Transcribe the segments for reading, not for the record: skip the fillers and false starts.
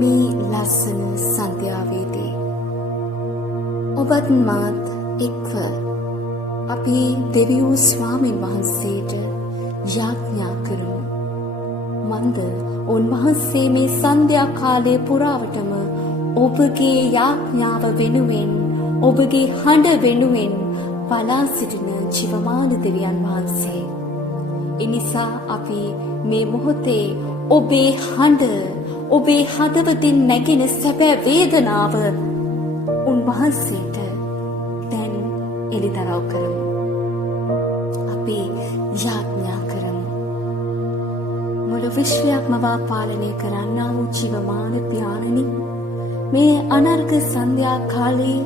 මේ ලස්සන සන්ධ්‍යාවේදී ඔබත් මාත් එක්ව අපි දෙවියෝ ස්වාමීන් වහන්සේට යාඥා කරමු. මන්ද උන්වහන්සේ මේ සන්ධ්‍යා කාලය පුරාවටම ඔබගේ යාඥාව වෙනුවෙන් ඔබගේ හඬ වෙනුවෙන් බලා සිටින ජීවමාන දෙවියන් වහන්සේ. එනිසා අපි මේ මොහොතේ ඔබේ හඬ ඔබේ හදවතින් නැගෙන සැපෑ වේදනාව උන්වහන්සේට දැන් එළිදරව් කරමු. අපි යාඥා කරමු. මුළු විශ්වයක්ම පාලනය කරන්නා වූ ජීවමාන පියාණනි, මේ අනර්ඝ සන්ධ්‍යා කාලයේ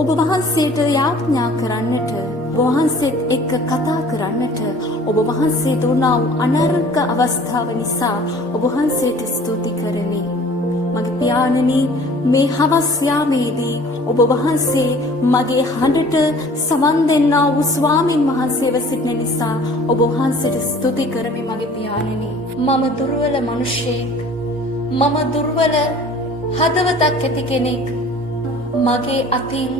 ඔබ වහන්සේට යාඥා කරන්නට, වහන්සේත් එක්ක කතා කරන්නට, ඔබ වහන්සේ දුන්නා වූ අනර්ඝ අවස්ථාව නිසා ඔබ වහන්සේට ස්තුති කරමි. මගේ පියාණනි, මේ හවස් යාමේදී ඔබ වහන්සේ මගේ හඬට සවන් දෙන්නා වූ ස්වාමින් වහන්සේව සිටින නිසා ඔබ වහන්සේට ස්තුති කරමි. මගේ පියාණනි, මම දුර්වල මිනිසෙක්, මම දුර්වල හදවතක් ඇති කෙනෙක්. මගේ අතින්,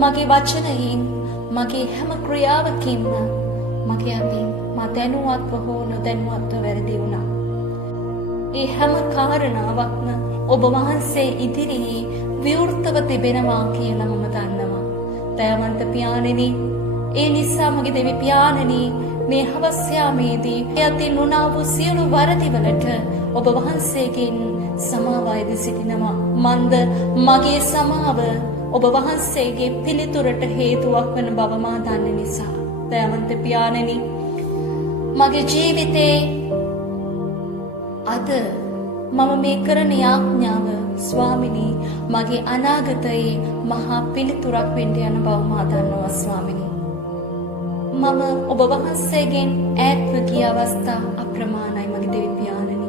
මගේ වචනයෙන්, මගේ හැම ක්‍රියාවකින්ම මගේ අතින් මා දැනුවත්ව හෝ නොදැනුවත්ව වැරදි වුණා. ඒ හැම කාරණාවක්ම ඔබ වහන්සේ ඉදිරියේ විවෘතව තිබෙනවා කියලා මම දන්නවා. දයාවන්ත පියාණනි, ඒ නිසා මගේ දෙවි පියාණනි, මේ හවස් යාමේදී යතින් වුණා වූ සියලු වරදිවලට ඔබ වහන්සේගෙන් සමාව අයද සිටිනවා. මන්ද මගේ සමාව ඔබ වහන්සේගේ පිළිතුරට හේතුවක් වන බව මා දන්න නිසා, දයාවන්ත පියාණනි, මගේ ජීවිතේ අද මම මේ කරන යාඥාව ස්වාමිනී මගේ අනාගතයේ මහා පිළිතුරක් වෙන්න යන බව මා දන්නවා. ස්වාමිනී, මම ඔබ වහන්සේගෙන් ඈත්ව ගිය අවස්ථා අප්‍රමාණයි. මගේ දෙවි පියාණනි,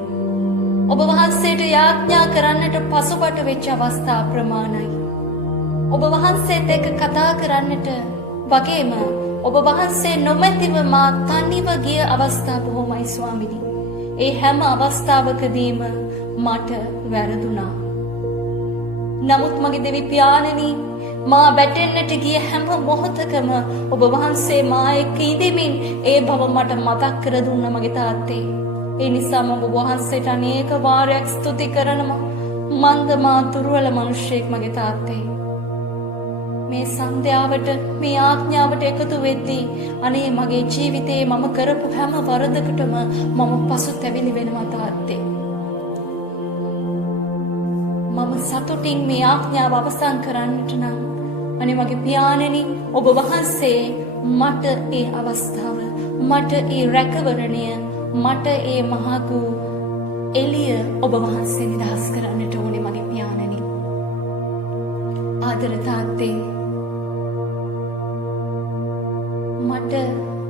ඔබ වහන්සේට යාඥා කරන්නට පසුබට වෙච්ච අවස්ථා අප්‍රමාණයි. ඔබ වහන්සේත් එක්ක කතා කරන්නට වගේම ඔබ වහන්සේ නොමැතිව මා තනිව ගිය අවස්ථා බොහෝමයි. ස්වාමිනී, ඒ හැම අවස්ථාවකදීම මට වැරදුනා. නමුත් මගේ දෙවි පියාණනි, මා වැටෙන්නට ගිය හැම මොහොතකම ඔබ වහන්සේ මා එක්ක ඉඳිමින් ඒ බව මට මතක් කර දුන්න මගේ තාත්තේ. ඒ නිසා මම ඔබ වහන්සේට අනේක වාරයක් ස්තුති කරනවා. මන්ද මා දුර්වල මිනිසෙක් මගේ තාත්තේ. මේ සන්ධ්‍යාවට, මේ ආඥාවට එකතු වෙද්දී අනේ මගේ ජීවිතේ මම කරපු හැම වරදකටම මම පසුතැවිලි වෙනවා තාත්තේ. මම සතුටින් මේ ආඥාව අවසන් කරන්නට නම් අනේ මගේ පියාණනි, ඔබ වහන්සේ මට ඒ අවස්ථාව, මට ඒ රැකවරණය, මට ඒ මහඟු එළිය ඔබ වහන්සේ නිදහස් කරන්නට ඕනේ මගේ පියාණනි. ආදර තාත්තේ, මට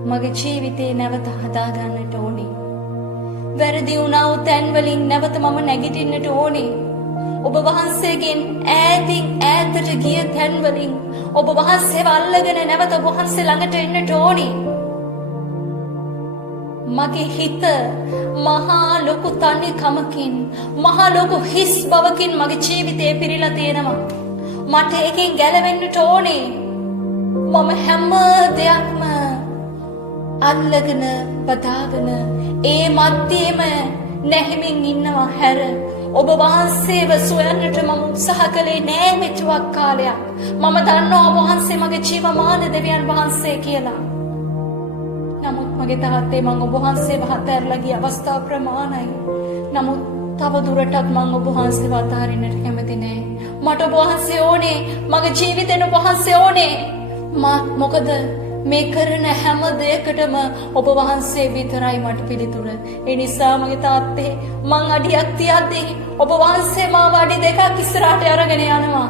මගේ ජීවිතේ නැවත හදාගන්නට ඕනේ. වැරදි වුණා වූ තැන්වලින් නැවත මම නැගිටින්නට ඕනේ. ඔබ වහන්සේගෙන් ඈතින් ඈතට ගිය තැන්වලින් ඔබ වහන්සේව අල්ලගෙන නැවත ඔබ වහන්සේ ළඟට එන්නට ඕනේ. මගේ හිත මහා ලොකු තනිකමකින්, මහා ලොකු හිස් බවකින් මගේ ජීවිතේ පිරීලා තියෙනවා. මට එකෙන් ගැලවෙන්නට ඕනේ. මම හැම දෙයක්ම අල්ලගෙන බදාගෙන ඒ මැදේම නැහිමින් ඉන්නවා හැර ඔබ වහන්සේව සොයන්නට මම උත්සාහ කළේ නෑ මෙතුවක් කාලයක්. මම දන්නවා ඔබ වහන්සේ මගේ ජීවමාන දෙවියන් වහන්සේ කියලා. නමුත් මගේ තාත්තේ මම ඔබ වහන්සේව අතහැරලා ගිය අවස්ථා ප්‍රමාණයි. නමුත් තව දුරටත් මම ඔබ වහන්සේව අතහරින්නට කැමති නෑ. මට ඔබ වහන්සේ ඕනේ. මගේ ජීවිතේන ඔබ වහන්සේ ඕනේ. මොකද මේ කරන හැම දෙයකටම ඔබ වහන්සේ විතරයි මට පිළිතුර. ඒ නිසා මගේ තාත්තේ, මං අඩියක් තියද්දී ඔබ වහන්සේ මාව අඩි දෙකක් ඉස්සරහට අරගෙන යනවා.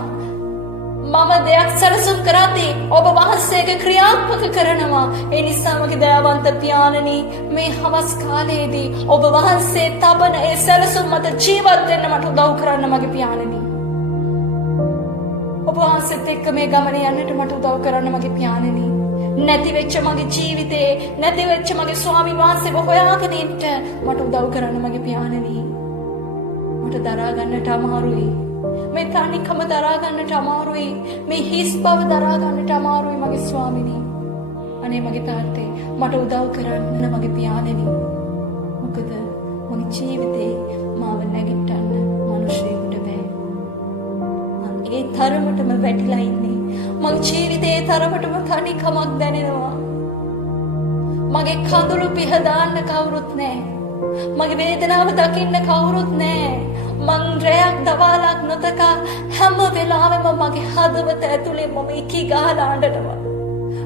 මම දෙයක් සැලසුම් කරද්දී ඔබ වහන්සේගේ ක්‍රියාත්මක කරනවා. ඒ නිසා මගේ දයාවන්ත පියාණනි, මේ හවස් කාලයේදී ඔබ වහන්සේ තබන ඒ සැලසුම් මත ජීවත් වෙන්න මට උදව් කරන්න මගේ පියාණනි. ඔබ වහන්සේත් එක්ක මේ ගමන යන්නට මට උදව් කරන්න මගේ පියාණනි. නැති වෙච්ච මගේ ජීවිතේ, නැති වෙච්ච මගේ ස්වාමීන් වහන්සේව හොයාගෙන ඉන්න මට උදව් කරන්න මගේ පියාණනි. මට දරා ගන්නට අමාරුයි. මේ තනිකම දරා ගන්නට අමාරුයි. මේ හිස් බව දරා ගන්නට අමාරුයි මගේ ස්වාමිනී. අනේ මගේ තාත්තේ මට උදව් කරන්න මගේ පියාණෙනි. මොකද මගේ ජීවිතේ මාව නැගිට්ටන්න මිනිස්සෙකුට බෑ. මම ඒ තරමටම වැටිලා ඉන්නේ. මගේ ජීවිතේ තරමටම තනිකමක් දැනෙනවා. මගේ කඳුළු පිහ දාන්න කවුරුත් නෑ. මගේ වේදනාව දකින්න කවුරුත් නෑ. මං රැයක් දවාලක් නොතකා හැම වෙලාවෙම මගේ හදවත ඇතුලේ මම ඉකි ගහලා අඬනවා.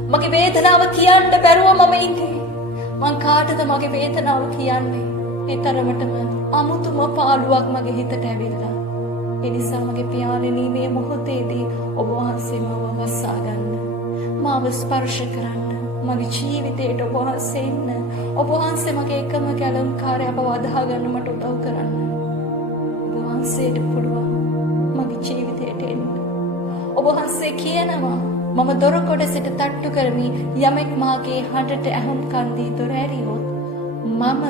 මගේ වේදනාව කියන්න බැරුව මම ඉන්නේ. මං කාටද මගේ වේදනාව කියන්නේ? ඒ තරමටම අමුතුම පාළුවක් මගේ හිතට ඇවිල්ලා. ඒ නිසා මගේ පියාණෙනි මේ මොහොතේදී ඔබ වහන්සේ මාව වස්සා ගන්න. මාව ස්පර්ශ කරන්න. මගේ ජීවිතේට ඔබ වහන්සේ ඉන්න. ඔබ වහන්සේ මගේ එකම කැලම්කාරය බව අදහා ගන්න මට උදව් කරන්න. ඔබ වහන්සේට පුළුවන් මගේ ජීවිතයට එන්න. ඔබ වහන්සේ කියනවා මම දොරකොඩ සිට තට්ටු කරමි. යමෙක් මාගේ හඬට ඇහුම්කන් දී දොර ඇරියොත් මම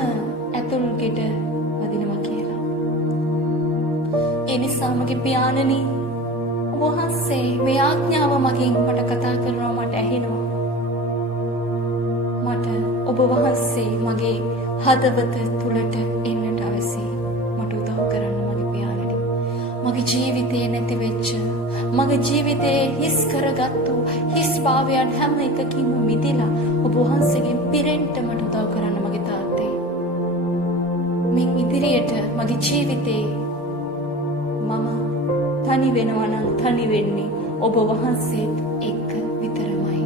ඇතුල් ගෙට වදිනවා කියලා. ඒ නිසා මගේ පියාණනි ඔබ වහන්සේ මේ ආඥාව මගින් මට කතා කරනවා මට ඇහෙනවා. මට ඔබ වහන්සේ මගේ හදවත තුලට එන්නට අවශ්‍යයි. මට උදව් කරන්න මගේ පියාණනි. මගේ ජීවිතේ නැති වෙච්ච මගේ ජීවිතේ හිස් කරගත්තු හිස් භාවයන් හැම එකකින්ම මිදලා ඔබ වහන්සේගෙන් පිරෙන්න මට උදව් කරන්න මගේ තාත්තේ. මින් ඉදිරියට මගේ ජීවිතේ මම තනි වෙනවා නම් තනි වෙන්නේ ඔබ වහන්සේත් එක්ක විතරමයි.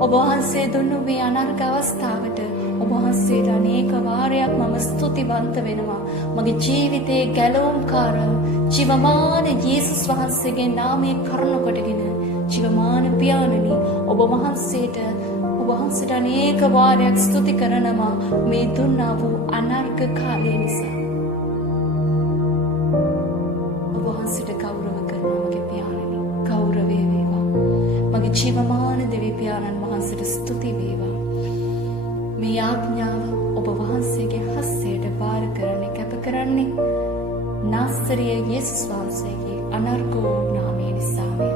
ඔබ වහන්සේ දුන්නු මේ අනර්ග අවස්ථාවට ඔබ වහන්සේට අනේක වාරයක් මම ස්තුතිවන්ත වෙනවා. මගේ ජීවිතේ ගැලවුම්කාර ජීවමාන යේසුස් වහන්සේගේ නාමයෙන් කරුණ කොටගෙන ජීවමාන පියාණනි ඔබ වහන්සේට අනේක වාරයක් ස්තුති කරනවා මේ දුන්නා වූ අනර්ග කාලය නිසා. ඔබ වහන්සේට ගෞරව කරනවා මගේ පියාණනි. ගෞරවය වේවා. මගේ ජීවමාන දෙවි පියාණන් වහන්සේට ස්තුති වේවා. මේ ආඥාව ඔබ වහන්සේගේ හස්තයට බාර කරන්නේ කැප කරන්නේ නාස්තරිය යේසුස් වහන්සේගේ අනර්ග නාමය නිසා.